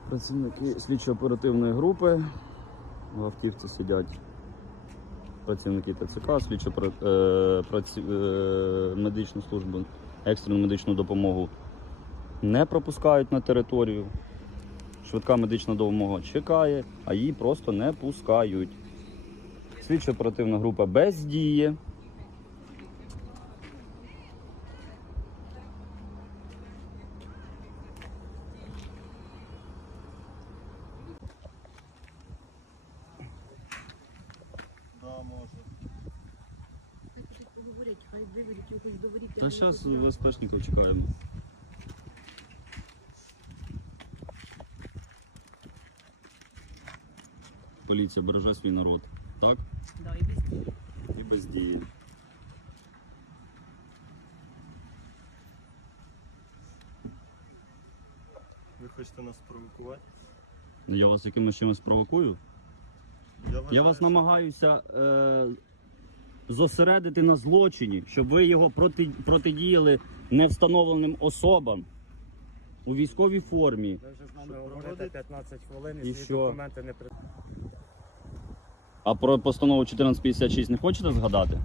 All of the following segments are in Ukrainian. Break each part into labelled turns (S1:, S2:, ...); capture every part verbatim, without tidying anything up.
S1: Працівники слідчо-оперативної групи. В автівці сидять працівники ТЦК, слідчо е, праці, е, медичну службу, екстрену медичну допомогу не пропускають на територію. Швидка медична допомога чекає, а її просто не пускають. Слідчо-оперативна група бездіє. Та зараз безпечників чекаємо. Поліція береже свій народ, так?
S2: Да, і бездіє.
S1: І бездіє.
S3: Ви хочете нас провокувати?
S1: Я вас якимось чимось провокую?
S3: Я, вважаю,
S1: Я вас
S3: що-
S1: намагаюся е, зосередити на злочині, щоб ви його проти, протидіяли невстановленим особам у військовій формі.
S4: Ви вже з нами
S3: Що,
S4: говорите
S3: проводить?
S4: п'ятнадцять хвилин
S1: І
S4: і свої
S1: що?
S4: документи не при...
S1: А про постанову чотирнадцять п'ятдесят шість не хочете згадати?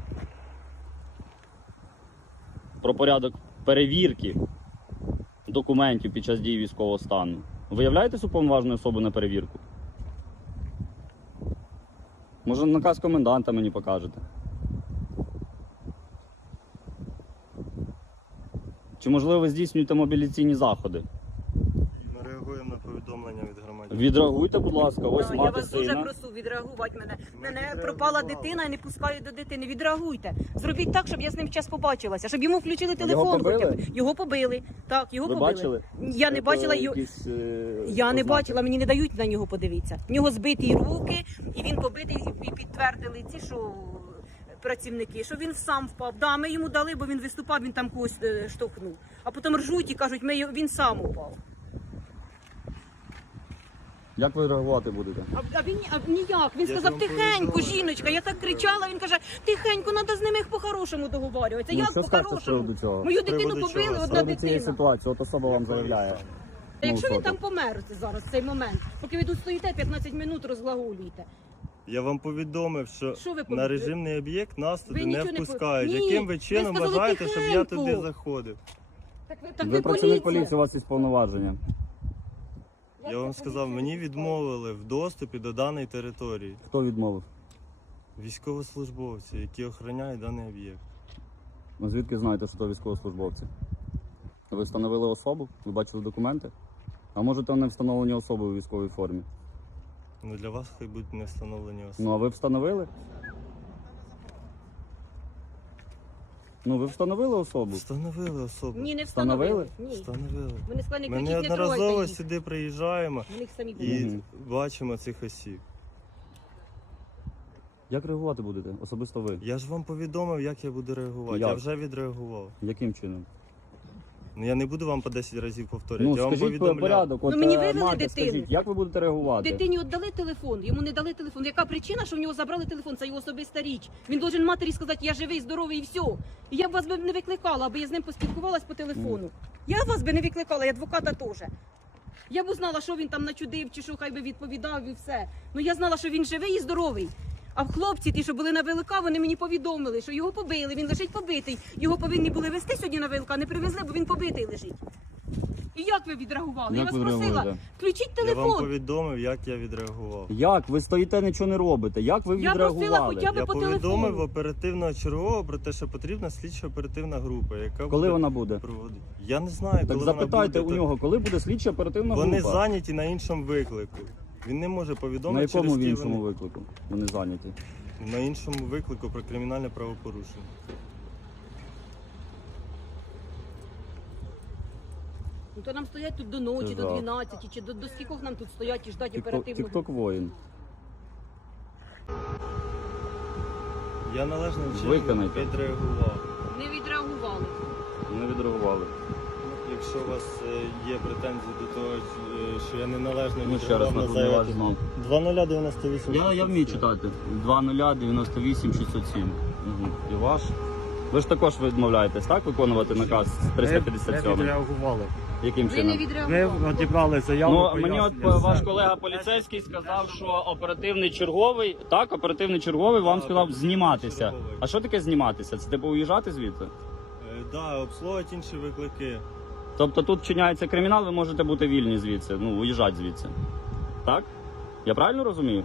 S1: Про порядок перевірки документів під час дії військового стану. Ви являєтесь уповноваженою особою на перевірку? Може, наказ коменданта мені покажете? Чи, можливо, ви здійснюєте мобілізаційні заходи?
S3: Ми реагуємо на повідомлення від громадян.
S1: Відреагуйте, будь ласка, ось
S2: Да, я
S1: мати
S2: вас дуже
S1: сина.
S2: прошу відреагувати мене.
S3: Ми
S2: Мене
S3: відреагували.
S2: пропала дитина і не пускають до дитини. Відреагуйте. Зробіть так, щоб я з ним час побачилася, щоб йому включили телефон.
S1: побили?
S2: хоча б. Його побили. Так, його
S1: Ви
S2: побили.
S1: бачили?
S2: Я не
S1: Це
S2: бачила його.
S1: якісь, е,
S2: Я не
S1: ознаки?
S2: бачила, мені не дають на нього подивитися. В нього збиті руки, і він побитий, і підтвердили ці, що працівники, що він сам впав. Да, ми йому дали, бо він виступав, він там когось е, штовхнув. А потім ржуть і кажуть, ми, його- він сам упав.
S1: Як ви реагувати будете?
S2: А, а він а ніяк. Він
S3: Я
S2: сказав
S3: ж вам
S2: тихенько,
S3: повідомив.
S2: жіночка. Я так кричала. Він каже, тихенько, треба з ними по-хорошому договорюватися.
S1: Ну,
S2: Як
S1: що скажете з
S2: по-хорошому?
S1: приводу цього?
S2: Мою
S3: З приводу
S2: дитину побили,
S3: чого?
S1: З
S2: одна
S1: приводу цієї
S2: дитина.
S1: ситуації, от особа вам
S3: Якої
S1: заявляє.
S3: саме?
S2: Та якщо
S1: Ну,
S2: він
S1: що
S2: там
S1: тут?
S2: помер зараз, в цей момент, поки ви тут стоїте, п'ятнадцять минут розглаголюєте.
S3: Я вам повідомив, що,
S2: Що ви
S3: на
S2: повідомили?
S3: режимний об'єкт нас
S2: Ви
S3: туди не
S2: нічого не
S3: впускають.
S2: по- Ні,
S3: Яким ви
S2: ви
S3: чином
S2: сказали
S3: бажаєте, щоб я
S2: тихенько.
S3: туди заходив?
S2: Так ви, так
S1: Ви працівник
S2: поліція.
S1: поліції, у вас є повноваження.
S2: Як
S3: Я
S2: ви
S3: вам сказав,
S2: поліція
S3: мені
S2: не пускаєте?
S3: відмовили в доступі до даної території.
S1: Хто відмовив?
S3: Військовослужбовці, які охороняють даний об'єкт.
S1: Ну, звідки знаєте, що то військовослужбовці? Ви встановили особу? Ви бачили документи? А може то не встановлені особи у військовій формі?
S3: Ну для вас хай будуть не встановлені особи.
S1: Ну, а ви встановили? Ну, ви встановили особу?
S3: Встановили особу.
S2: Ні, не встановили.
S1: Встановили?
S2: Ні.
S3: Встановили.
S2: Вони сказали, не
S3: Ми
S2: кричіть, не
S3: неодноразово
S2: трогайте їх.
S3: сюди приїжджаємо
S2: В них самі
S3: і
S2: були.
S1: Мгм.
S3: бачимо цих осіб.
S1: Як реагувати будете? Особисто ви?
S3: Я ж вам повідомив, як я буду реагувати.
S1: Як?
S3: Я вже відреагував.
S1: Яким чином?
S3: Ну я не буду вам по десять разів повторювати.
S1: Ну,
S3: я вам
S1: скажіть по
S3: повідомляв.
S1: порядок. От,
S2: Ну, мені
S1: е,
S2: вивели
S1: мати,
S2: дитину.
S1: скажіть, як ви будете реагувати?
S2: Дитині віддали телефон, йому не дали телефон. Яка причина, що в нього забрали телефон? Це його особиста річ. Він должен матері сказати, я живий, здоровий і все. І я б вас би не викликала, аби я з ним поспілкувалась по телефону. Я вас би не викликала, і адвоката теж. Я б узнала, що він там начудив, чи що хай би відповідав і все. Ну я знала, що він живий і здоровий. А хлопці, ті, що були на ВЛК, вони мені повідомили, що його побили, він лежить побитий. Його повинні були везти сьогодні на ВЛК, не привезли, бо він побитий лежить. І як ви відреагували?
S1: Як
S2: я
S1: ви
S2: вас просила,
S1: реагуєте?
S2: включіть
S3: Я вам
S2: телефон.
S3: повідомив, як я відреагував.
S1: Як? Ви стоїте, нічого не робите. Як ви
S2: Я просила
S1: відреагували?
S2: хоча б
S3: Я
S2: по
S3: повідомив
S2: телефону.
S3: оперативного чергового про те, що потрібна слідчо-оперативна група, яка
S1: Коли
S3: буде
S1: вона буде?
S3: проводити. Я не знаю,
S1: Так
S3: коли
S1: запитайте
S3: вона буде.
S1: у нього, коли буде слідча оперативна
S3: Вони
S1: група?
S3: зайняті на іншому виклику. Він не може
S1: На
S3: повідомити
S1: якому
S3: через
S1: в
S3: ті
S1: іншому
S3: вони-
S1: виклику? Вони зайняті.
S3: на іншому виклику про кримінальне правопорушення.
S2: Ну то нам стоять тут до ночі,
S1: Це
S2: до
S1: жах.
S2: дванадцяти, чи до, до скількох нам тут стоять і ждать
S1: Тікток,
S2: оперативну.
S1: тікток воїн.
S3: Я належним чином
S1: Виконайте.
S3: відреагував.
S2: Не відреагували.
S1: Не відреагували.
S3: Якщо у вас е, є претензії до того, е, що я неналежно
S1: Ну ще раз
S3: відреагував на
S1: нагадую ваш
S3: заяву.
S1: знов.
S3: два нуль дев'яносто вісім.
S1: Я, я вмію читати. два нуль дев'яносто вісім шістсот сім. Угу. І ваш? Ви ж також відмовляєтесь, так, виконувати наказ триста п'ятдесят
S4: Ми
S1: сьомий?
S4: відреагували.
S1: Яким
S2: Ви не
S1: чином?
S4: Ми
S2: відреагували.
S4: одібрали заяву.
S1: Ну, мені от
S4: пояснення,
S1: ваш
S4: все.
S1: колега поліцейський сказав, що оперативний черговий, так, оперативний черговий вам
S3: Так,
S1: сказав
S3: оперативний
S1: зніматися.
S3: черговий.
S1: А що таке зніматися? Це типу уїжджати звідти?
S3: Е, Да, обслуговують інші виклики.
S1: Тобто тут вчиняється кримінал, ви можете бути вільні звідси, ну, уїжджати звідси. Так? Я правильно розумію?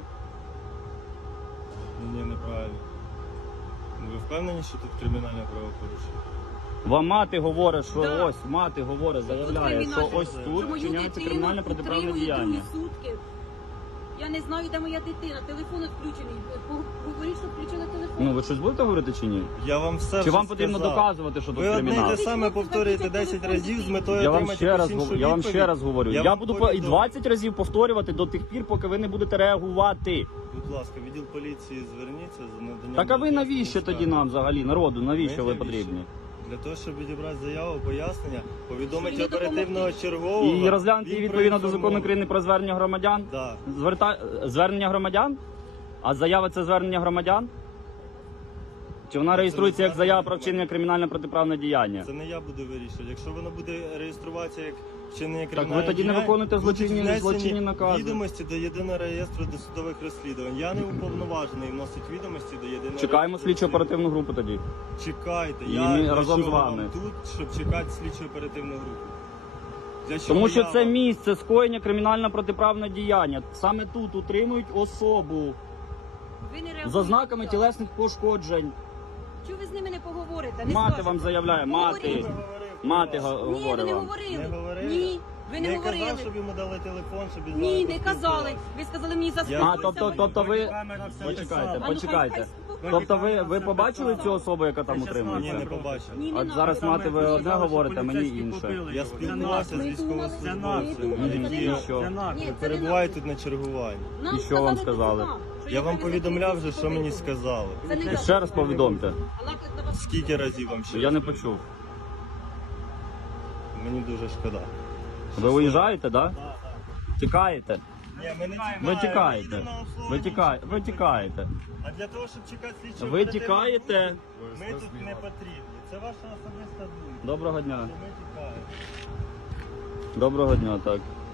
S3: Ні, неправильно. Ви впевнені, що тут кримінальне правопорушення?
S1: Вам мати говорить, що
S2: Да.
S1: ось мати говорить, заявляє, що ось
S2: Що
S1: тут
S2: мою
S1: вчиняється
S2: дитину
S1: кримінальне протиправне
S2: утримують
S1: діяння.
S2: другі сутки. Я не знаю, де моя дитина. Телефон відключений. Говоріть, що включили телефон.
S1: Ну, ви щось будете говорити чи ні?
S3: Я вам все
S1: Чи
S3: вже
S1: вам потрібно
S3: сказав.
S1: доказувати, що тут
S3: Ви одне й
S1: кримінал?
S3: те саме повторюєте десять разів з метою
S1: Я вам
S3: отримати
S1: ще раз
S3: якусь
S1: гов-
S3: іншу
S1: я вам
S3: відповідь.
S1: ще раз говорю. Я,
S3: Я вам
S1: буду по- і
S3: повідомлю.
S1: двадцять разів повторювати до тих пір, поки ви не будете реагувати.
S3: Будь ласка, відділ поліції зверніться за наданням.
S1: Так а ви навіщо
S3: роз'яснень
S1: тоді
S3: скарги.
S1: нам взагалі, народу, навіщо
S3: Ми
S1: ви
S3: навіщо?
S1: потрібні?
S3: Для того, щоб відібрати заяву, пояснення, повідомити
S2: Щоб мені
S3: оперативного
S2: допомогти.
S3: чергового.
S1: І розглянути її
S3: він
S1: відповідно до закону
S3: проінформує.
S1: України про звернення громадян?
S3: Да.
S1: Зверта... Звернення громадян? А заява це звернення громадян? Чи вона реєструється як заява про вчинення кримінальне протиправне діяння?
S3: Це не я буду вирішувати. Якщо воно буде реєструватися як вчинення
S1: ви
S3: кримінального
S1: тоді не
S3: діяння,
S1: виконуєте
S3: будуть
S1: злочинні-
S3: внесені
S1: злочинні накази.
S3: відомості до єдиного реєстру досудових розслідувань. Я не уповноважений вносити відомості до єдиного
S1: Чекаємо
S3: реєстру
S1: слідчо
S3: розслідувань.
S1: оперативну групу тоді.
S3: Чекайте,
S1: І
S3: я
S1: ми
S3: для
S1: разом з
S3: чого
S1: вами.
S3: вам тут, щоб чекати слідчо оперативну групу. Для чого
S1: Тому що
S3: я
S1: це
S3: вам?
S1: місце скоєння кримінально протиправне діяння. Саме тут утримують особу
S2: Ви не реагуєте.
S1: з ознаками тілесних пошкоджень.
S2: Чого ви з ними не поговорите? Не
S1: Мати
S2: скажете?
S1: вам заявляє, мати.
S2: Поговоріть.
S1: Мати
S3: Ні,
S1: го-
S2: Ні, ви
S1: говорить
S2: не
S1: вам.
S2: говорили.
S3: Не говорили?
S2: Ні, ви не,
S3: не
S2: говорили.
S3: казав, щоб йому дали телефон, щоб він з
S2: Ні,
S3: вами
S2: не казали.
S3: поспілкувався.
S2: Ви сказали мені
S1: А,
S2: заспокойтеся.
S1: тобто, тобто ви
S4: Камера все
S1: почекайте,
S4: писала.
S2: А ну,
S1: почекайте.
S2: хай- хай
S1: Тобто ви, ви
S4: Камера
S1: побачили
S4: все
S1: цю особу, яка там
S4: Це щас
S3: Ні,
S1: утримується?
S3: не побачив.
S2: Ні, не
S1: От
S2: надо.
S1: зараз
S2: Саме
S1: мати ви
S2: ви
S1: одне
S4: сказали, що
S1: говорите, мені
S4: поліцейські
S1: інше.
S4: побили
S3: Я
S4: його.
S3: спілкувався з
S2: Ми думали,
S3: військовослужбовцем.
S4: це
S2: ми
S1: І
S2: думали,
S1: що?
S4: Це наклеп.
S2: Ні, це не
S3: Перебуває
S2: наклеп.
S3: тут на чергуванні.
S2: Нам
S1: І що вам
S2: сказали
S1: сказали?
S2: туди, що
S3: Я вам
S2: привезла
S3: повідомляв вже,
S2: поліцейську
S3: що мені
S2: побиту.
S3: сказали.
S2: Це не я
S1: Ще раз
S2: сказала.
S1: повідомте.
S2: А наклеп на вас-
S3: Скільки разів вам ще?
S1: Я не
S3: раз
S1: почув.
S3: повідомляю? Мені дуже шкода.
S1: Ви уїжджаєте, так? Да?
S3: Так, так.
S1: Тікаєте?
S3: Ні, ми не тікаємо.
S1: Ви
S3: ми
S1: тікаєте.
S3: їдемо на
S1: Ви
S3: обслуговування.
S1: тікаєте. Ви тікаєте.
S3: А для того, щоб чекати слідчого
S1: Ви
S3: оперативного
S1: тікаєте.
S3: групу, Ми тут не потрібні. Це ваша особиста думка.
S1: Доброго дня.
S3: Що Ми тікаємо.
S1: Доброго дня, так.